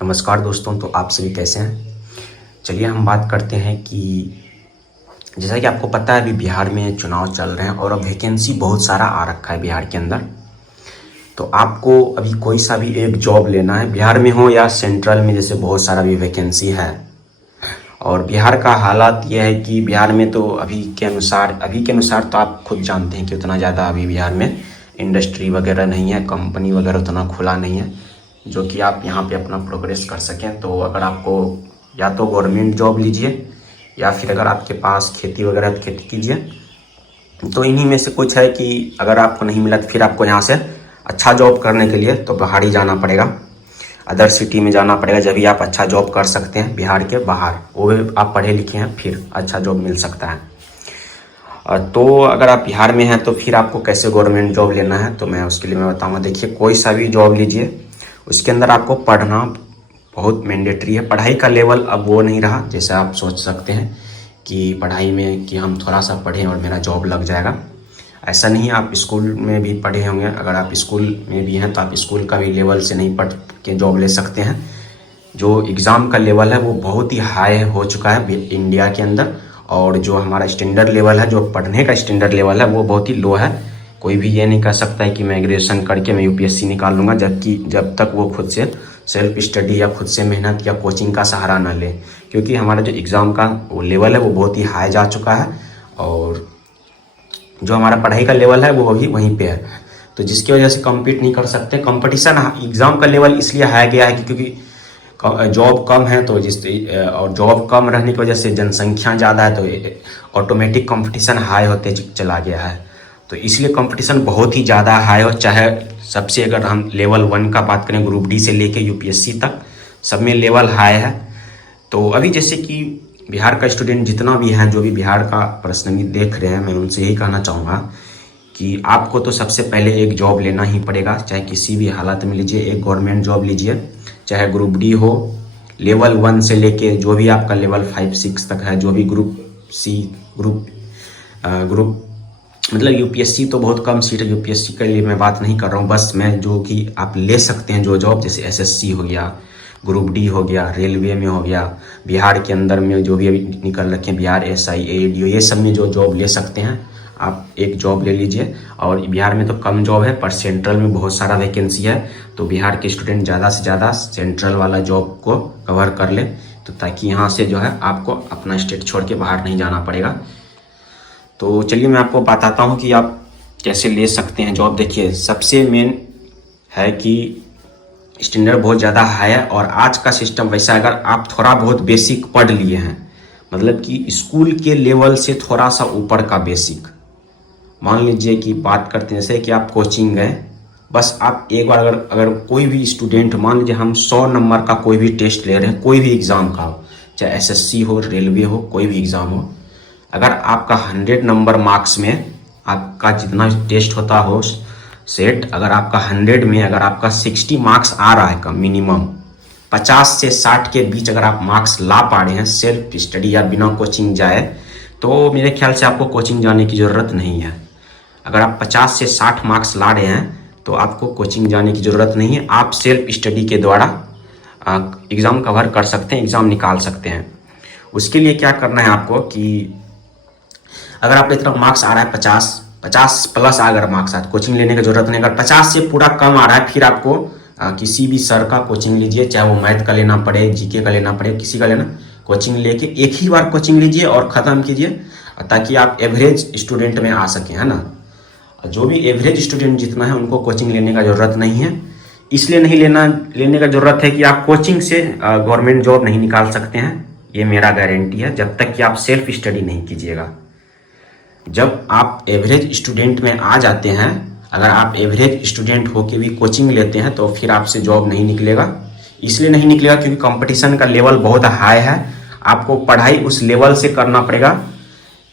नमस्कार दोस्तों, तो आप सभी कैसे हैं। चलिए हम बात करते हैं कि जैसा कि आपको पता है अभी बिहार में चुनाव चल रहे हैं और अब वैकेंसी बहुत सारा आ रखा है बिहार के अंदर। तो आपको अभी कोई सा भी एक जॉब लेना है, बिहार में हो या सेंट्रल में, जैसे बहुत सारा भी वैकेंसी है। और बिहार का हालात ये है कि बिहार में तो अभी के अनुसार तो आप खुद जानते हैं कि उतना ज़्यादा अभी बिहार में इंडस्ट्री वगैरह नहीं है, कंपनी वगैरह उतना खुला नहीं है जो कि आप यहाँ पे अपना प्रोग्रेस कर सकें। तो अगर आपको या तो गवर्नमेंट जॉब लीजिए या फिर अगर आपके पास खेती वगैरह है तो खेती कीजिए। तो इन्हीं में से कुछ है कि अगर आपको नहीं मिला तो फिर आपको यहाँ से अच्छा जॉब करने के लिए तो बाहर ही जाना पड़ेगा, अदर सिटी में जाना पड़ेगा, जब भी आप अच्छा जॉब कर सकते हैं बिहार के बाहर, वो भी आप पढ़े लिखे हैं फिर अच्छा जॉब मिल सकता है। तो अगर आप बिहार में हैं तो फिर आपको कैसे गवर्नमेंट जॉब लेना है तो मैं उसके लिए मैं बताऊंगा। देखिए, कोई सा भी जॉब लीजिए, उसके अंदर आपको पढ़ना बहुत मैंडेटरी है। पढ़ाई का लेवल अब वो नहीं रहा जैसे आप सोच सकते हैं कि पढ़ाई में कि हम थोड़ा सा पढ़ें और मेरा जॉब लग जाएगा। ऐसा नहीं, आप स्कूल में भी पढ़े होंगे, अगर आप स्कूल में भी हैं तो आप स्कूल का भी लेवल से नहीं पढ़ के जॉब ले सकते हैं। जो एग्ज़ाम का लेवल है वो बहुत ही हाई हो चुका है इंडिया के अंदर, और जो हमारा स्टैंडर्ड लेवल है, जो पढ़ने का स्टैंडर्ड लेवल है वो बहुत ही लो है। कोई भी ये नहीं कह सकता है कि मैं ग्रेजुएशन करके मैं यूपीएससी निकाल लूँगा, जबकि जब तक वो खुद से सेल्फ स्टडी या खुद से मेहनत या कोचिंग का सहारा ना ले, क्योंकि हमारा जो एग्ज़ाम का वो लेवल है वो बहुत ही हाई जा चुका है और जो हमारा पढ़ाई का लेवल है वो भी वहीं पे है। तो जिसकी वजह से कम्पीट नहीं कर सकते। कंपटीशन एग्ज़ाम का लेवल इसलिए हाई गया है कि क्योंकि जॉब कम है, तो और जॉब कम रहने की वजह से जनसंख्या ज़्यादा है, तो ऑटोमेटिक कंपटीशन हाई होते चला गया है। तो इसलिए कंपटीशन बहुत ही ज़्यादा हाई हो, चाहे सबसे अगर हम लेवल 1 का बात करें, ग्रुप डी से लेके यूपीएससी तक सब में लेवल हाई है। तो अभी जैसे कि बिहार का स्टूडेंट जितना भी है, जो भी बिहार का पर्सनली देख रहे हैं, मैं उनसे यही कहना चाहूँगा कि आपको तो सबसे पहले एक जॉब लेना ही पड़ेगा, चाहे किसी भी हालत में लीजिए। एक गवर्नमेंट जॉब लीजिए, चाहे ग्रुप डी हो, लेवल 1 से लेके जो भी आपका लेवल 5-6 तक है, जो भी ग्रुप सी ग्रुप मतलब यूपीएससी तो बहुत कम सीट है, यूपीएससी के लिए मैं बात नहीं कर रहा हूँ। बस मैं जो कि आप ले सकते हैं जो जॉब, जैसे एसएससी हो गया, ग्रुप डी हो गया, रेलवे में हो गया, बिहार के अंदर में जो भी अभी निकल रखे हैं, बिहार एसआई एडीओ, ये सब में जो जॉब ले सकते हैं आप एक जॉब ले लीजिए। और बिहार में तो कम जॉब है पर सेंट्रल में बहुत सारा वैकेंसी है, तो बिहार के स्टूडेंट ज़्यादा से ज़्यादा सेंट्रल वाला जॉब को कवर कर ले, तो ताकि यहाँ से जो है आपको अपना स्टेट छोड़ के बाहर नहीं जाना पड़ेगा। तो चलिए मैं आपको बताता हूँ कि आप कैसे ले सकते हैं जॉब। देखिए, सबसे मेन है कि स्टैंडर्ड बहुत ज़्यादा हाई है, और आज का सिस्टम वैसा है, अगर आप थोड़ा बहुत बेसिक पढ़ लिए हैं, मतलब कि स्कूल के लेवल से थोड़ा सा ऊपर का बेसिक, मान लीजिए कि बात करते हैं जैसे कि आप कोचिंग गए, बस आप एक बार अगर कोई भी स्टूडेंट, मान लीजिए हम 100 नंबर का कोई भी टेस्ट ले रहे हैं, कोई भी एग्ज़ाम का हो, चाहे एसएससी हो, रेलवे हो, कोई भी एग्ज़ाम हो, अगर आपका 100 नंबर मार्क्स में आपका जितना टेस्ट होता हो सेट, अगर आपका 100 में अगर आपका 60 मार्क्स आ रहा है, कम मिनिमम 50 से 60 के बीच अगर आप मार्क्स ला पा रहे हैं सेल्फ स्टडी या बिना कोचिंग जाए, तो मेरे ख्याल से आपको कोचिंग जाने की ज़रूरत नहीं है। अगर आप 50 से 60 मार्क्स ला रहे हैं तो आपको कोचिंग जाने की ज़रूरत नहीं है, आप सेल्फ स्टडी के द्वारा एग्ज़ाम कवर कर सकते हैं, एग्ज़ाम निकाल सकते हैं। उसके लिए क्या करना है आपको कि अगर आपके तरफ मार्क्स आ रहा है 50 प्लस, अगर मार्क्स आ, कोचिंग लेने की जरूरत नहीं। अगर 50 से पूरा कम आ रहा है, फिर आपको किसी भी सर का कोचिंग लीजिए, चाहे वो मैथ का लेना पड़े, जीके का लेना पड़े, किसी का लेना, कोचिंग लेके एक ही बार कोचिंग लीजिए और ख़त्म कीजिए, ताकि आप एवरेज स्टूडेंट में आ सकें, है ना। जो भी एवरेज स्टूडेंट जितना है उनको कोचिंग लेने का ज़रूरत नहीं है। इसलिए नहीं लेने का ज़रूरत है कि आप कोचिंग से गवर्नमेंट जॉब नहीं निकाल सकते हैं, ये मेरा गारंटी है, जब तक कि आप सेल्फ स्टडी नहीं कीजिएगा। जब आप एवरेज स्टूडेंट में आ जाते हैं, अगर आप एवरेज स्टूडेंट होके भी कोचिंग लेते हैं तो फिर आपसे जॉब नहीं निकलेगा। इसलिए नहीं निकलेगा क्योंकि कंपटीशन का लेवल बहुत हाई है। आपको पढ़ाई उस लेवल से करना पड़ेगा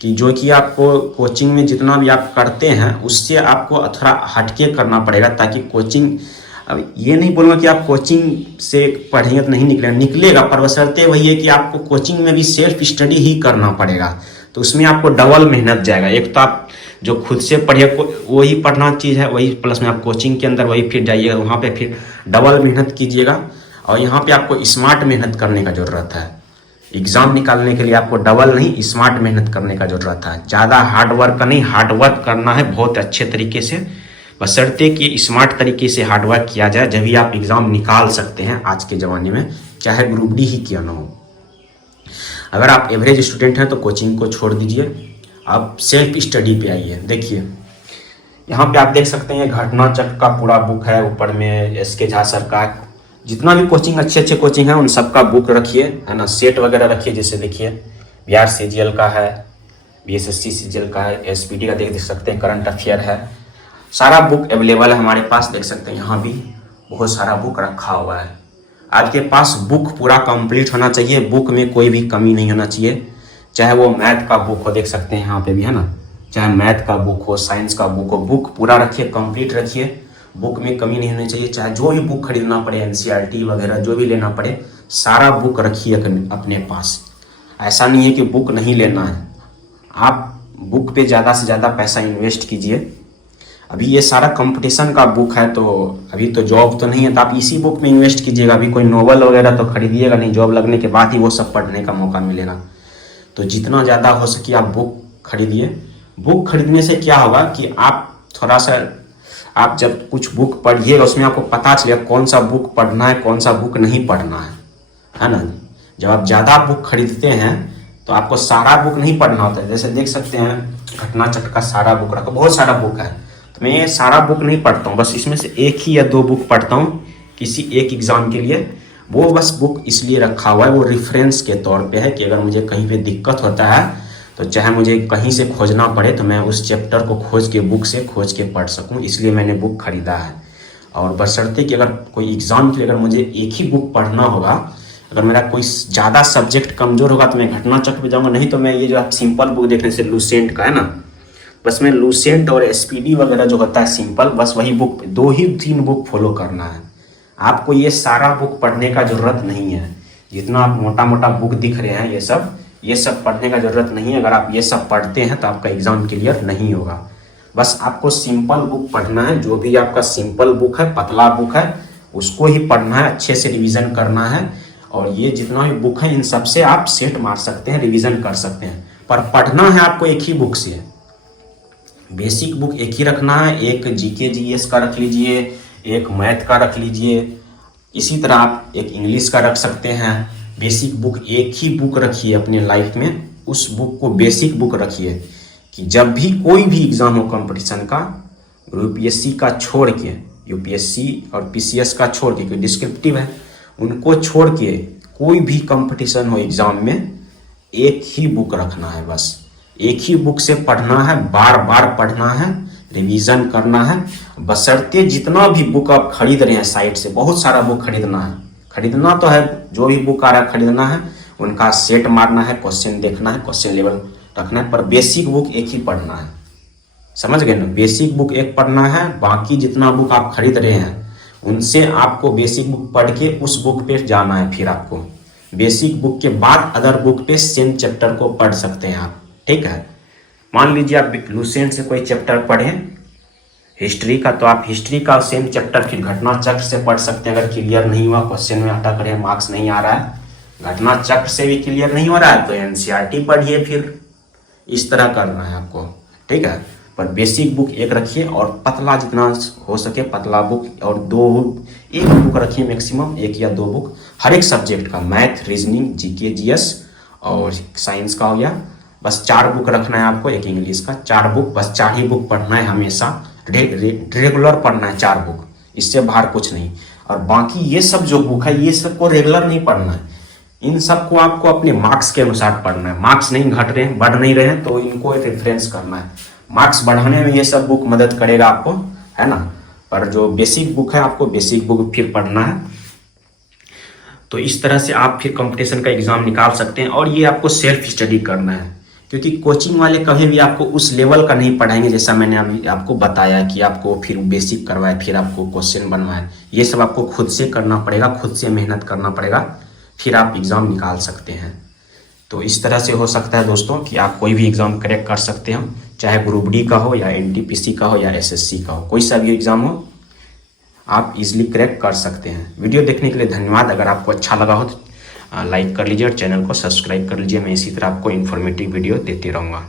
कि जो कि आपको कोचिंग में जितना भी आप करते हैं उससे आपको थोड़ा हटके करना पड़ेगा, ताकि कोचिंग, अब ये नहीं बोलूँगा कि आप कोचिंग से पढ़ेंगे तो नहीं निकलेगा, पर बशर्ते वही है कि आपको कोचिंग में भी सेल्फ स्टडी ही करना पड़ेगा। तो उसमें आपको डबल मेहनत जाएगा। एक तो आप जो खुद से पढ़िए वही पढ़ना चीज़ है, वही प्लस में आप कोचिंग के अंदर वही फिर जाइएगा, वहाँ पे फिर डबल मेहनत कीजिएगा। और यहाँ पे आपको स्मार्ट मेहनत करने का ज़रूरत है। एग्ज़ाम निकालने के लिए आपको डबल नहीं स्मार्ट मेहनत करने का ज़रूरत है। ज़्यादा हार्ड वर्क का नहीं, हार्ड वर्क करना है बहुत अच्छे तरीके से, बशर्ते कि स्मार्ट तरीके से हार्ड वर्क किया जाए, जब भी आप एग्ज़ाम निकाल सकते हैं आज के ज़माने में, चाहे ग्रुप डी ही क्यों ना हो। अगर आप एवरेज स्टूडेंट हैं तो कोचिंग को छोड़ दीजिए, आप सेल्फ स्टडी पे आइए। देखिए यहाँ पे आप देख सकते हैं घटना चक्र का पूरा बुक है, ऊपर में SK झा सर का, जितना भी कोचिंग अच्छे कोचिंग है उन सब का बुक रखिए, है ना, सेट वगैरह रखिए। जैसे देखिए बिहार CGL का है, BSSC CGL का है, SPD का देख सकते हैं, करंट अफेयर है, सारा बुक अवेलेबल है हमारे पास। देख सकते हैं यहाँ भी बहुत सारा बुक रखा हुआ है। आपके पास बुक पूरा कंप्लीट होना चाहिए, बुक में कोई भी कमी नहीं होना चाहिए, चाहे वो मैथ का बुक हो, देख सकते हैं यहाँ पे भी, है ना, चाहे मैथ का बुक हो, साइंस का बुक हो, बुक पूरा रखिए, कंप्लीट रखिए, बुक में कमी नहीं होनी चाहिए। चाहे जो भी बुक खरीदना पड़े, NCERT वगैरह जो भी लेना पड़े, सारा बुक रखिए अपने पास। ऐसा नहीं है कि बुक नहीं लेना है, आप बुक पे ज़्यादा से ज़्यादा पैसा इन्वेस्ट कीजिए। अभी ये सारा कंपटीशन का बुक है, तो अभी तो जॉब तो नहीं है, तो आप इसी बुक में इन्वेस्ट कीजिएगा। अभी कोई नॉवल वगैरह तो खरीदिएगा नहीं, जॉब लगने के बाद ही वो सब पढ़ने का मौका मिलेगा। तो जितना ज़्यादा हो सके आप बुक खरीदिए। बुक खरीदने से क्या होगा कि आप थोड़ा सा, आप जब कुछ बुक पढ़िएगा उसमें आपको पता चलेगा कौन सा बुक पढ़ना है, कौन सा बुक नहीं पढ़ना है ना। जब आप ज़्यादा बुक खरीदते हैं तो आपको सारा बुक नहीं पढ़ना होता है। जैसे देख सकते हैं घटना चक्र का सारा बुक रखा, बहुत सारा बुक है, तो मैं ये सारा बुक नहीं पढ़ता हूँ, बस इसमें से एक ही या दो बुक पढ़ता हूँ किसी एक एग्ज़ाम के लिए। वो बस बुक इसलिए रखा हुआ है, वो रेफरेंस के तौर पे है कि अगर मुझे कहीं पे दिक्कत होता है तो चाहे मुझे कहीं से खोजना पड़े तो मैं उस चैप्टर को खोज के बुक से खोज के पढ़ सकूं, इसलिए मैंने बुक खरीदा है। और बशर्ते कि अगर कोई एग्ज़ाम के लिए अगर मुझे एक ही बुक पढ़ना होगा, अगर मेरा कोई ज़्यादा सब्जेक्ट कमज़ोर होगा तो मैं घटना चक्र पे जाऊँगा, नहीं तो मैं ये जो आप सिंपल बुक देख रहे हैं लूसेंट का है ना, बस मैं लूसेंट और SPD वगैरह जो होता है सिंपल, बस वही बुक, 2 ही 3 बुक फॉलो करना है। आपको ये सारा बुक पढ़ने का ज़रूरत नहीं है। जितना आप मोटा मोटा बुक दिख रहे हैं ये सब पढ़ने का ज़रूरत नहीं है। अगर आप ये सब पढ़ते हैं तो आपका एग्ज़ाम क्लियर नहीं होगा। बस आपको सिंपल बुक पढ़ना है, जो भी आपका सिंपल बुक है, पतला बुक है, उसको ही पढ़ना है, अच्छे से रिवीजन करना है। और ये जितना भी बुक है इन सब से आप सेट मार सकते हैं, रिवीजन कर सकते हैं, पर पढ़ना है आपको एक ही बुक से। बेसिक बुक एक ही रखना है, एक GK GS का रख लीजिए, एक मैथ का रख लीजिए, इसी तरह आप एक इंग्लिश का रख सकते हैं। बेसिक बुक एक ही बुक रखिए अपने लाइफ में, उस बुक को बेसिक बुक रखिए कि जब भी कोई भी एग्ज़ाम हो कंपटीशन का, UPSC का छोड़ के, UPSC और PCS का छोड़ के, कोई डिस्क्रिप्टिव है उनको छोड़ के कोई भी कंपटीशन हो एग्ज़ाम में, एक ही बुक रखना है। बस एक ही बुक से पढ़ना है, बार बार पढ़ना है, रिवीजन करना है। बशर्ते जितना भी बुक आप खरीद रहे हैं साइट से, बहुत सारा बुक खरीदना है, खरीदना तो है, जो भी बुक आ रहा है खरीदना है, उनका सेट मारना है, क्वेश्चन देखना है, क्वेश्चन लेवल रखना है, पर बेसिक बुक एक ही पढ़ना है। समझ गए ना, बेसिक बुक एक पढ़ना है, बाकी जितना बुक आप खरीद रहे हैं उनसे आपको बेसिक बुक पढ़ के उस बुक पे जाना है। फिर आपको बेसिक बुक के बाद अदर बुक पे सेम चैप्टर को पढ़ सकते हैं आप, ठीक है। मान लीजिए आप लूसेंट से कोई चैप्टर पढ़ें हिस्ट्री का, तो आप हिस्ट्री का सेम चैप्टर फिर घटना चक्र से पढ़ सकते हैं। अगर क्लियर नहीं हुआ, क्वेश्चन में अटक रहे, मार्क्स नहीं आ रहा है, घटना चक्र से भी क्लियर नहीं हो रहा है तो NCERT पढ़िए। फिर इस तरह करना है आपको, ठीक है। पर बेसिक बुक एक रखिए और पतला जितना हो सके पतला बुक, और एक बुक रखिए मैक्सिमम, 1 या 2 बुक हर एक सब्जेक्ट का, मैथ, रीजनिंग, GK GS और साइंस का हो गया। बस 4 बुक रखना है आपको, एक इंग्लिश का, 4 बुक, बस 4 ही बुक पढ़ना है हमेशा, रेगुलर पढ़ना है 4 बुक, इससे बाहर कुछ नहीं। और बाकी ये सब जो बुक है ये सबको रेगुलर नहीं पढ़ना है, इन सबको आपको अपने मार्क्स के अनुसार पढ़ना है। मार्क्स नहीं घट रहे हैं, बढ़ नहीं रहे हैं, तो इनको रेफरेंस करना है। मार्क्स बढ़ाने में ये सब बुक मदद करेगा आपको, है ना। पर जो बेसिक बुक है आपको बेसिक बुक फिर पढ़ना है। तो इस तरह से आप फिर कंपटीशन का एग्ज़ाम निकाल सकते हैं। और ये आपको सेल्फ स्टडी करना है, क्योंकि कोचिंग वाले कभी भी आपको उस लेवल का नहीं पढ़ाएंगे जैसा मैंने अभी आपको बताया कि आपको फिर बेसिक करवाए, फिर आपको क्वेश्चन बनवाए। ये सब आपको खुद से करना पड़ेगा, खुद से मेहनत करना पड़ेगा, फिर आप एग्ज़ाम निकाल सकते हैं। तो इस तरह से हो सकता है दोस्तों कि आप कोई भी एग्ज़ाम क्रैक कर सकते हो, चाहे ग्रुप डी का हो या NTPC का हो या SSC का हो, कोई सा भी एग्ज़ाम हो आप इजीली क्रैक कर सकते हैं। वीडियो देखने के लिए धन्यवाद। अगर आपको अच्छा लगा हो तो लाइक कर लीजिए और चैनल को सब्सक्राइब कर लीजिए। मैं इसी तरह आपको इन्फॉर्मेटिव वीडियो देते रहूँगा।